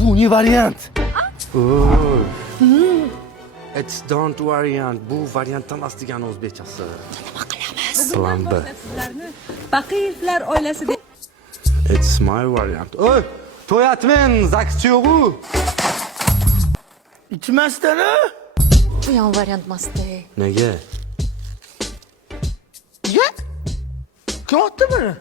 Bu ne variant? It's don't variant. Bu variantdan emas degani o'zbekchasi. Nima qilamiz? Slamba. Baqiyevlar oilasida It's my variant. Oy, to'yatmen, zakchi yo'q-ku. İçmezsene. Bu ham variant emasdi. Nega? Ya? Kim attı beni?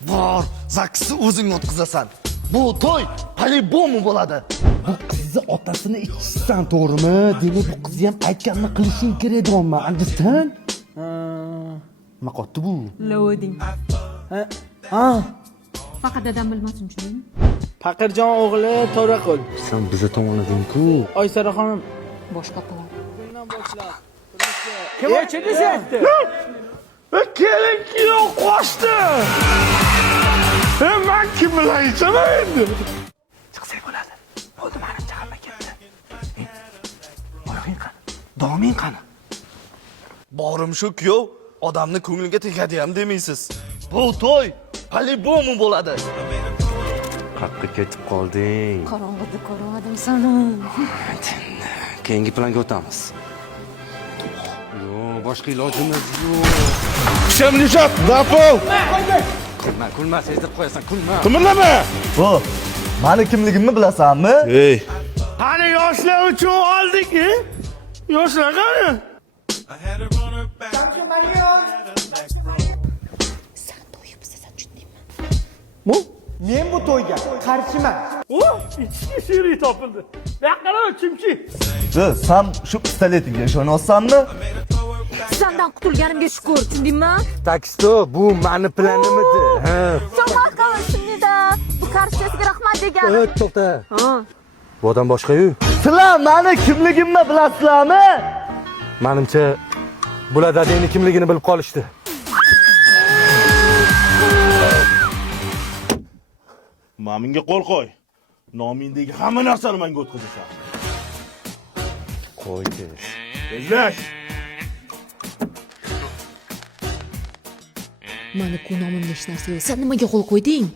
Bor, zaksni o'zing o'tkazasan. Bu to'y polibom bo'ladi. Bu qizni otasini ichishsan, to'g'rimi? Demak, bu qizni ham aytganini qilishing kerak, deyapman. Understand? Nima qotdi bu? loading. Ha, Faqat dadam bilmasin, tushundingmi? Paqirjon o'g'li To'raqul. Sen biza tomonlading-ku. Oysara xonim. Boshqa tomon. Kim aytdi? Kelin kuyov qo'shdi. Men kim bilan ichaman endi? Chiqsak bo'ladi. Bo'ldi, meni chaqirma ketdi. Oyog'ing qani? Doming qani? Borim shu kuyov odamni ko'ngliga tegadi ham demaysiz. Bu to'y polibom bo'ladi. Qaqqa ketib qolding. Qorong'ida ko'rmadim seni. Keyingi planga o'tamiz. Yo'q, boshqa ilojimiz yo'q. Kim nishot? Dapol. Kulma, sezdirib qo'yasan, kulma. Qimirlama. Bu mani kimligimni bilasanmi? Ey. Qani yoshlar uchun oldik, yoshlar qani? Sen to'yibsan, tushundingmi? Bu? Men bu to'yga qarshiman. İçki şiiri topildi. Yaqara chimchi. Sen shu pistoletingga ishonyapsanmi? Sendan qutulganimga shukr, tushundingmi? Taksto, bu mani planim edi. Ha. Shamol qilishingda bu qarshisiga rahmat degan. To'xta. Ha. Bu odam boshqa-yu. Sizlar mani kimligimni bilasizlarmi? Menimcha bular dadangni kimligini bilib qolishdi. Menga qo'l qo'y. Nomingdagi hamma narsani menga o'tkazasan. Qo'ydi. Tezlash. Mani nomimda hech narsa yo'q. Sen nimaga qo'l qo'yding?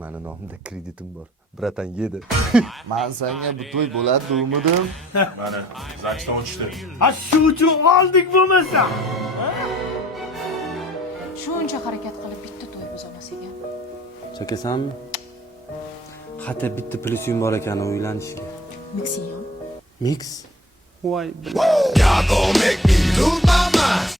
Meni nomimda kreditim bor. Bratan yedi. Men senga bu to'y bo'ladi demadim. Mana zaksdan o'tishdi. Ha shu uchun oldik bo'lmasa. Shuncha harakat qilib bitta to'y buzolmas ekan. Chakasanmi? Xatda bitta plyusim bor ekan uylanishga. Miksiyam. Mix? Voy. Y'all gon' make me lose my mind.